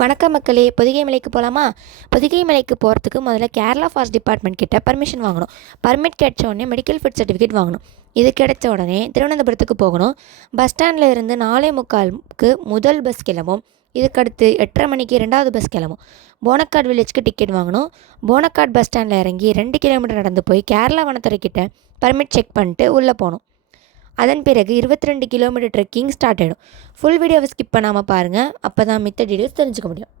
வணக்கம் மக்களே, பொதிகை மலைக்கு போகலாமா? பொதிகை மலைக்கு போகிறதுக்கு முதல்ல கேரளா ஃபாரஸ்ட் டிபார்ட்மெண்ட் கிட்ட பர்மிஷன் வாங்கணும். பர்மிட் கிடைச்ச உடனே மெடிக்கல் ஃபிட் சர்டிஃபிகேட் வாங்கணும். இது கிடைச்ச உடனே திருவனந்தபுரத்துக்கு போகணும். பஸ் ஸ்டாண்டில் இருந்து 4:45க்கு முதல் பஸ் கிளம்பும். இதுக்கடுத்து 8:30 மணிக்கு 2வது பஸ் கிளம்பும். போனக்காட் வில்லேஜ்க்கு டிக்கெட் வாங்கணும். போனக்காட் பஸ் ஸ்டாண்டில் இறங்கி 2 கிலோமீட்டர் நடந்து போய் கேரளா வனத்துறை கிட்ட பர்மிட் செக் பண்ணிட்டு உள்ளே போகணும். அதன் பிறகு 22 கிலோமீட்டர் ட்ரெக்கிங் ஸ்டார்ட் ஆகிடும். ஃபுல் வீடியோவை ஸ்கிப் பண்ணாமல் பாருங்கள், அப்போ தான் மித்த டீட்டெயில்ஸ் தெரிஞ்சுக்க முடியும்.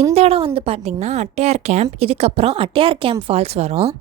இந்த இடம் வந்து பார்த்திங்கன்னா அட்டையார் கேம்ப். இதுக்கப்புறம் அட்டையார் கேம்ப் ஃபால்ஸ் வரும்.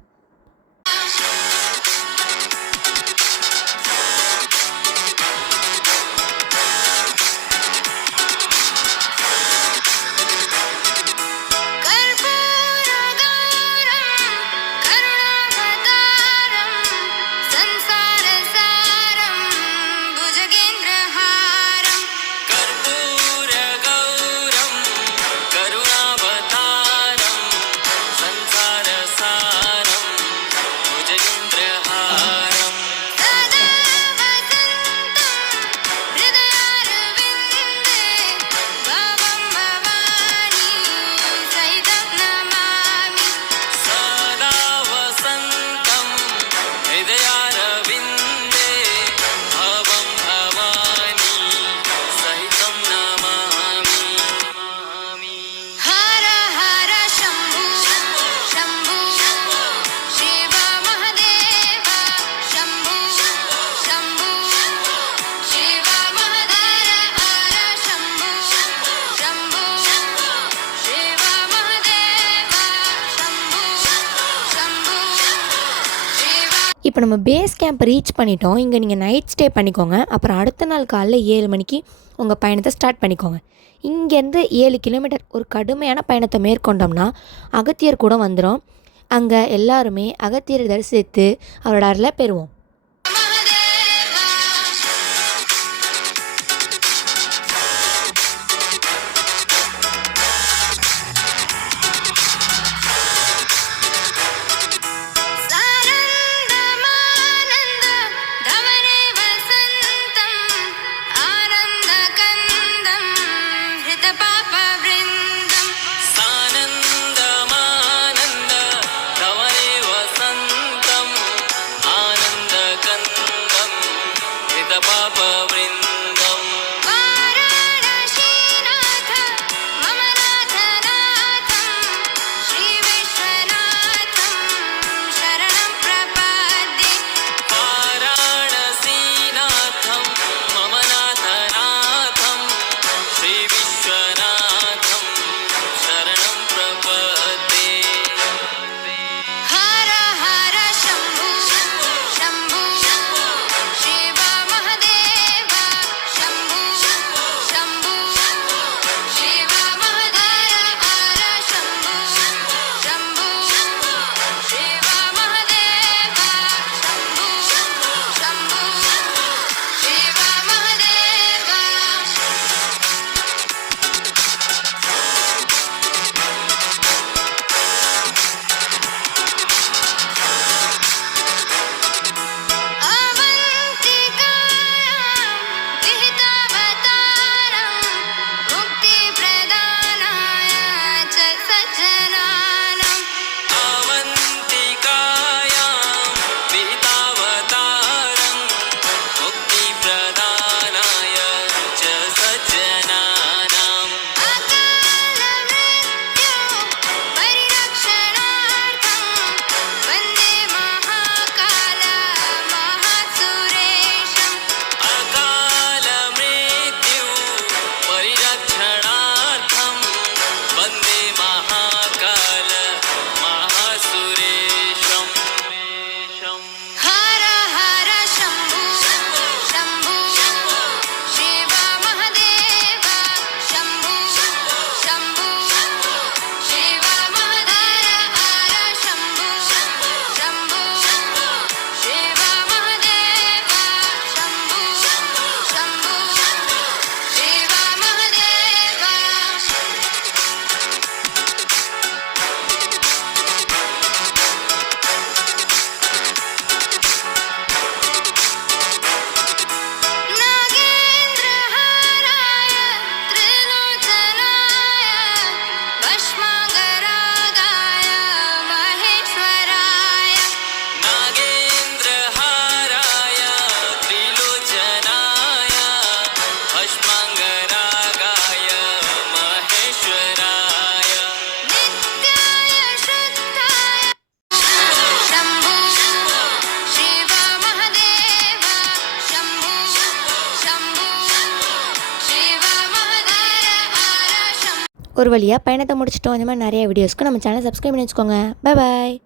இப்போ நம்ம பேஸ் கேம்ப் ரீச் பண்ணிட்டோம். இங்கே நீங்கள் நைட் ஸ்டே பண்ணிக்கோங்க. அப்புறம் அடுத்த நாள் காலைல 7 மணிக்கு உங்கள் பயணத்தை ஸ்டார்ட் பண்ணிக்கோங்க. இங்கேருந்து 7 கிலோமீட்டர் ஒரு கடுமையான பயணத்தை மேற்கொண்டோம்னா அகத்தியர் கூட வந்துடும். அங்கே எல்லாருமே அகத்தியரை தரிசித்து அவரோட அருளை பெறுவோம். ஆனந்த ஒரு வழியாக பயணத்தை முடிச்சிட்டோம். இந்த மாதிரி நிறைய வீடியோஸ்க்கு நம்ம சேனலை சப்ஸ்கிரைப் பண்ணி வச்சுக்கோங்க. Bye bye.